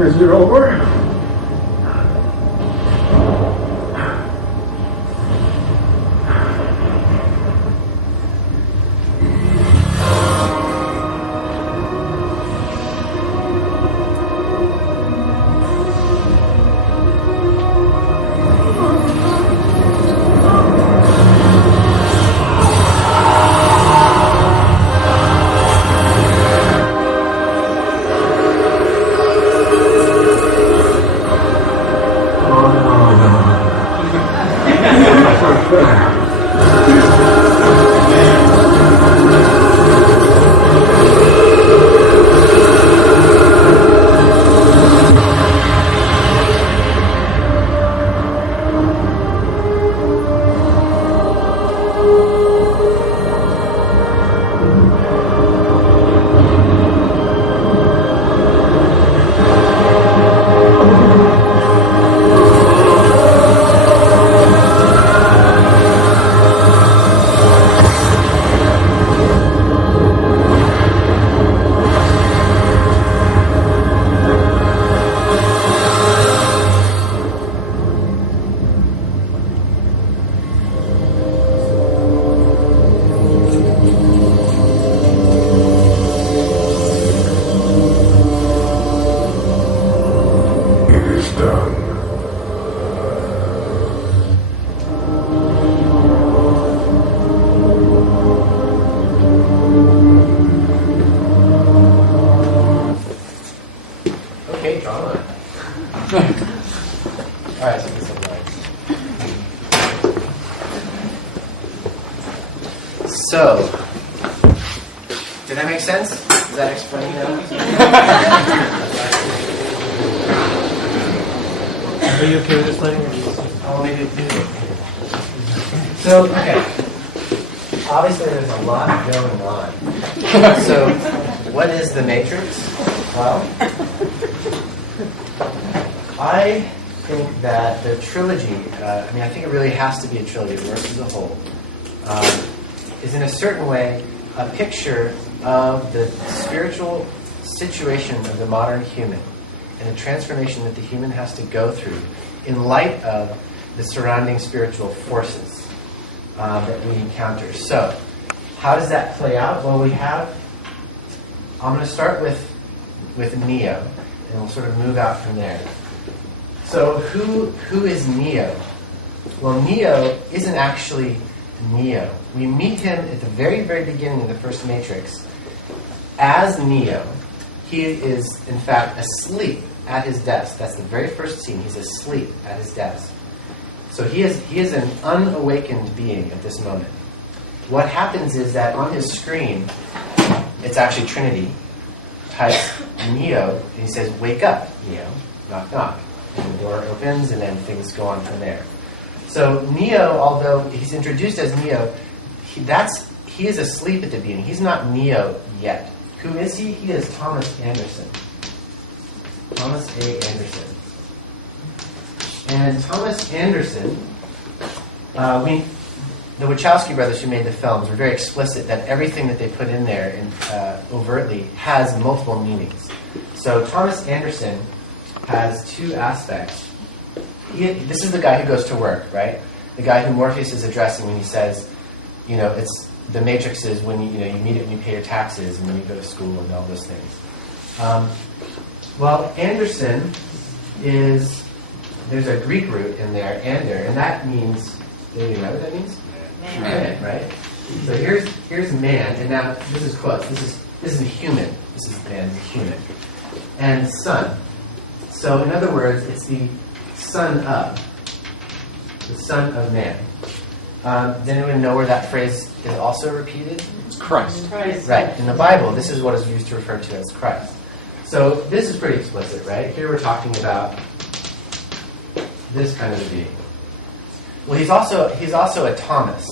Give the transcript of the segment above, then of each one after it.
Is it over? So, did that make sense? Does that explain that? Are you okay with this lighting? I'll make it do it. So, okay. Obviously, there's a lot going on. So, what is the matrix? Well, I think that the trilogy, I think it really has to be a trilogy, it works as a whole, is in a certain way a picture of the spiritual situation of the modern human and the transformation that the human has to go through in light of the surrounding spiritual forces that we encounter. So, how does that play out? Well, I'm going to start with Neo, and we'll sort of move out from there. So, who is Neo? Well, Neo isn't actually Neo. We meet him at the very, very beginning of the first Matrix as Neo. He is, in fact, asleep at his desk. That's the very first scene. He's asleep at his desk. So he is an unawakened being at this moment. What happens is that on his screen, it's actually Trinity, types Neo, and he says, "Wake up, Neo, knock, knock." And the door opens, and then things go on from there. So Neo, although he's introduced as Neo, he is asleep at the beginning. He's not Neo yet. Who is he? He is Thomas Anderson. Thomas A. Anderson. And Thomas Anderson, the Wachowski brothers who made the films were very explicit that everything that they put in there overtly has multiple meanings. So Thomas Anderson has two aspects. This is the guy who goes to work, right? The guy who Morpheus is addressing when he says, it's the Matrix is when you meet it when you pay your taxes and when you go to school and all those things. Well, Anderson there's a Greek root in there, ander, and that means, do you know what that means? Man, right? So here's man, and now this is quotes. This is human. This is man, this is human, and son. So in other words, it's the son of man. Does anyone know where that phrase is also repeated? It's Christ. Right. In the Bible, this is what is used to refer to as Christ. So this is pretty explicit, right? Here we're talking about this kind of a being. Well, he's also a Thomas,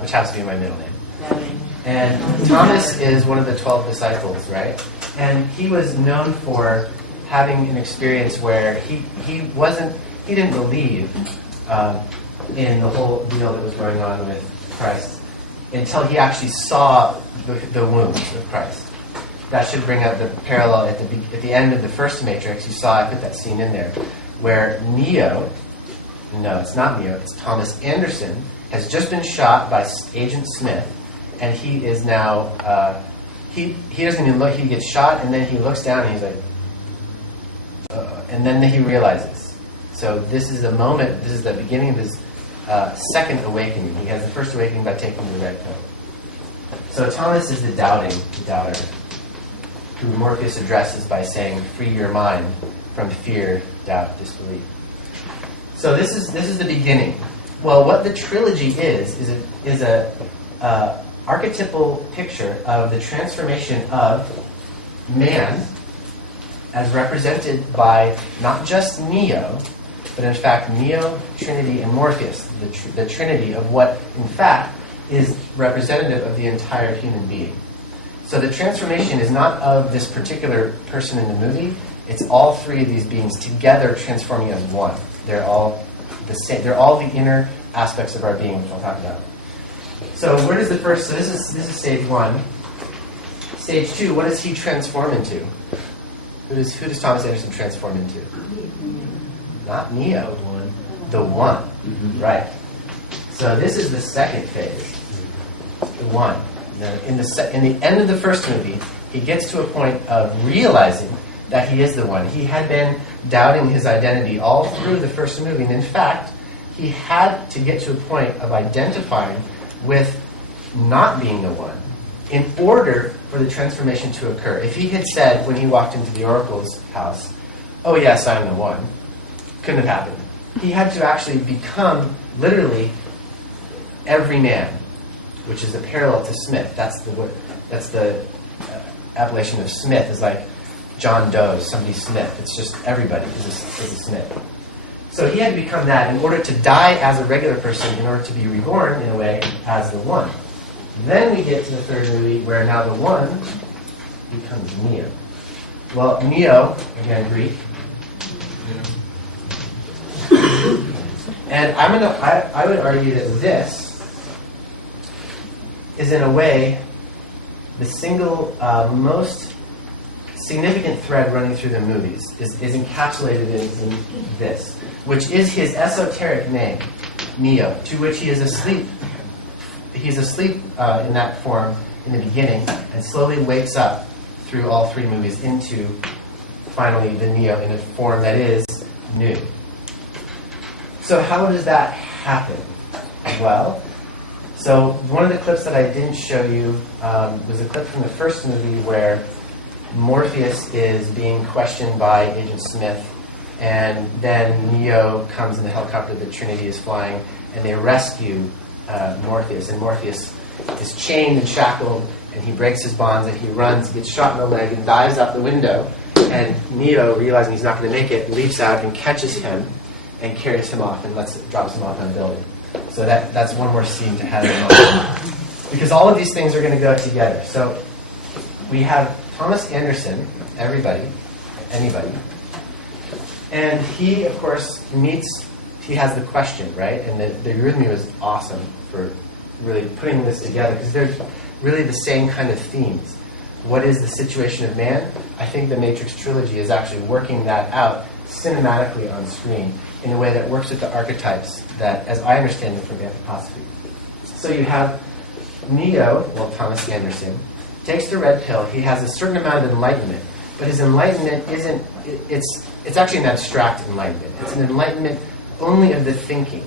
which happens to be my middle name. And Thomas is one of the 12 disciples, right? And he was known for having an experience where he didn't believe in the whole deal that was going on with Christ until he actually saw the wounds of Christ. that should bring up the parallel at the end of the first Matrix. You saw I put that scene in there, where Neo, no, it's not Neo, it's Thomas Anderson, has just been shot by Agent Smith, and he is now, he doesn't even look, he gets shot, and then he looks down and he's like, and then he realizes. So this is the moment, this is the beginning of his second awakening. He has the first awakening by taking the red pill. So Thomas is the doubter, who Morpheus addresses by saying, free your mind from fear, doubt, disbelief. So this is the beginning. Well, what the trilogy is a archetypal picture of the transformation of man as represented by not just Neo, but in fact Neo, Trinity, and Morpheus, the Trinity of what in fact is representative of the entire human being. So the transformation is not of this particular person in the movie, it's all three of these beings together transforming as one. They're all the same. They're all the inner aspects of our being, which I'll talk about. So where does the first, so this is stage one. Stage two, what does he transform into? Who does Thomas Anderson transform into? Not Neo. The one. Mm-hmm. Right. So this is the second phase. The one. In the end of the first movie, he gets to a point of realizing that he is the one. He had been doubting his identity all through the first movie, and in fact, he had to get to a point of identifying with not being the one in order for the transformation to occur. If he had said when he walked into the Oracle's house, oh yes, I'm the one, couldn't have happened. He had to actually become literally every man, which is a parallel to Smith. That's the appellation of Smith, is like John Doe, somebody Smith. It's just everybody is a Smith. So he had to become that in order to die as a regular person, in order to be reborn, in a way, as the one. Then we get to the third movie, where now the one becomes Neo. Well, Neo, again, Greek. And I would argue that this is, in a way, the single most significant thread running through the movies is encapsulated in this, which is his esoteric name, Neo, to which he is asleep. He's asleep in that form in the beginning and slowly wakes up through all three movies into, finally, the Neo in a form that is new. So how does that happen? Well, so one of the clips that I didn't show you was a clip from the first movie where Morpheus is being questioned by Agent Smith, and then Neo comes in the helicopter that Trinity is flying, and they rescue Morpheus. And Morpheus is chained and shackled, and he breaks his bonds, and he runs, gets shot in the leg, and dives out the window. And Neo, realizing he's not going to make it, leaps out and catches him and carries him off and drops him off on a building. So that's one more scene to have in mind. Because all of these things are going to go together. So we have Thomas Anderson, anybody, and he, of course, he has the question, right? And the eurythmy was awesome for really putting this together, because they're really the same kind of themes. What is the situation of man? I think the Matrix trilogy is actually working that out cinematically on screen in a way that works with the archetypes that, as I understand them from Anthroposophy. So you have Neo, Thomas Anderson, takes the red pill. He has a certain amount of enlightenment, but his enlightenment it's actually an abstract enlightenment. It's an enlightenment only of the thinking.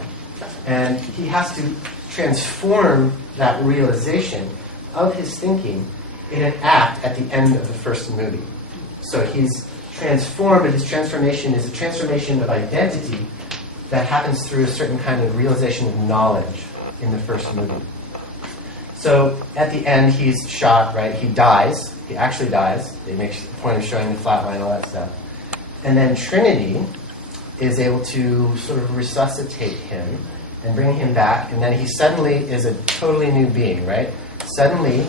And he has to transform that realization of his thinking in an act at the end of the first movie. So he's transformed, and his transformation is a transformation of identity that happens through a certain kind of realization of knowledge in the first movie. So at the end, he's shot, right? He dies. He actually dies. They make a point of showing the flat line, all that stuff. And then Trinity is able to sort of resuscitate him and bring him back. And then he suddenly is a totally new being, right? Suddenly,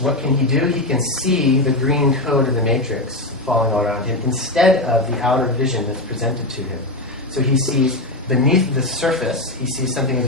what can he do? He can see the green code of the Matrix falling all around him instead of the outer vision that's presented to him. So he sees beneath the surface, he sees something